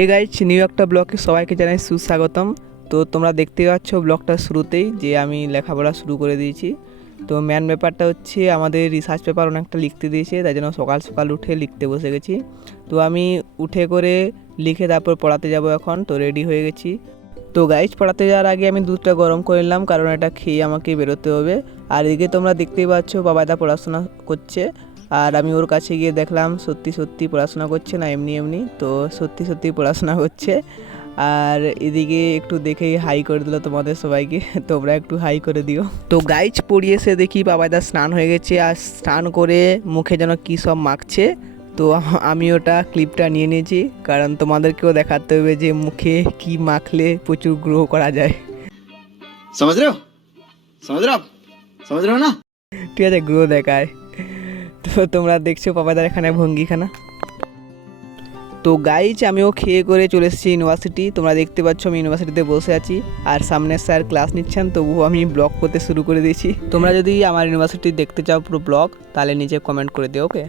এ guys new একটা ব্লগে সবাইকে জানাই সুস্বাগতম। তো তোমরা দেখতে পাচ্ছ ব্লগটার শুরুতেই যে আমি লেখাপড়া শুরু করে দিয়েছি। তো ম্যান ব্যাপারটা হচ্ছে আমাদের রিসার্চ পেপার অনেকটা লিখতে দিয়েছে, তাই জন্য সকাল সকাল উঠে লিখতে বসে গেছি। তো আমি উঠে করে লিখে তারপর পড়াতে যাব এখন, তো রেডি হয়ে গেছি। তো গাইজ পড়াতে যাওয়ার আগে আমি দুধটা গরম করে নিলাম, কারণ এটা খেয়ে আমাকে বেরোতে হবে। আর এদিকে তোমরা দেখতেই পাচ্ছ বাবাদা পড়াশোনা করছে আর আমি ওর কাছে গিয়ে দেখলাম সত্যি সত্যি পড়াশোনা করছে না এমনি এমনি। তো সত্যি সত্যি পড়াশোনা হচ্ছে আর এদিকে একটু দেখেই হাই করে দিল তোমাদের সবাইকে তোমরা একটু হাই করে দিও। তো গাইজ পড়িয়ে এসে দেখি বাবাদার স্নান হয়ে গেছে আর স্নান করে মুখে যেন কী সব মাখছে। তো আমি ওটা ক্লিপটা নিয়ে নিয়েছি কারণ তোমাদেরকেও দেখাতে হবে যে মুখে কি মাখলে প্রচুর গ্রহ করা যায়। সমুদ্র? সমুদ্র? সমুদ্র না? ঠিক আছে গ্রহ দেখায়। তো তোমরা দেখছ পাপাদার এখানে ভঙ্গিখানা। তো গাইজ আমিও খেয়ে করে চলে এসেছি ইউনিভার্সিটি তোমরা দেখতে পাচ্ছ আমি ইউনিভার্সিটিতে বসে আছি। আর সামনে স্যার ক্লাস নিচ্ছেন, তবুও আমি ব্লগ করতে শুরু করে দিয়েছি। তোমরা যদি আমার ইউনিভার্সিটি দেখতে চাও পুরো ব্লগ তাহলে নিচে কমেন্ট করে দিও ওকে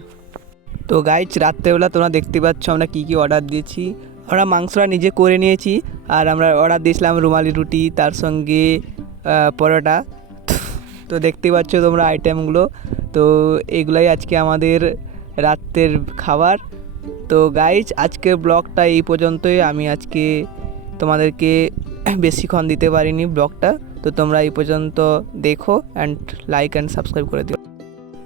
তো গাইজ রাত্রেবেলা তোমরা দেখতে পাচ্ছ আমরা কী কী অর্ডার দিয়েছি। আমরা মাংসটা নিজে করে নিয়েছি, আর আমরা অর্ডার দিয়েছিলাম রুমালি রুটি, তার সঙ্গে পরোটা। তো দেখতে পাচ্ছ তোমরা আইটেমগুলো তো এগুলাই আজকে আমাদের রাত্রের খাবার। তো গাইজ আজকের ব্লগটা এই পর্যন্তই। আমি আজকে তোমাদেরকে বেশিক্ষণ দিতে পারিনি ব্লগটা তো তোমরা এই পর্যন্ত দেখো অ্যান্ড লাইক অ্যান্ড সাবস্ক্রাইব করে দিও।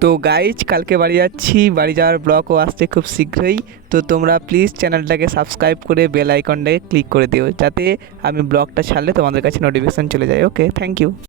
তো গাইজ কালকে বাড়ি যাচ্ছি। বাড়ি যাওয়ার ব্লগও আসছে খুব শীঘ্রই। তো তোমরা প্লিজ চ্যানেলটাকে সাবস্ক্রাইব করে বেল আইকনটাকে ক্লিক করে দিও। যাতে আমি ব্লগটা ছাড়লে তোমাদের কাছে নোটিফিকেশান চলে যায়। Okay thank you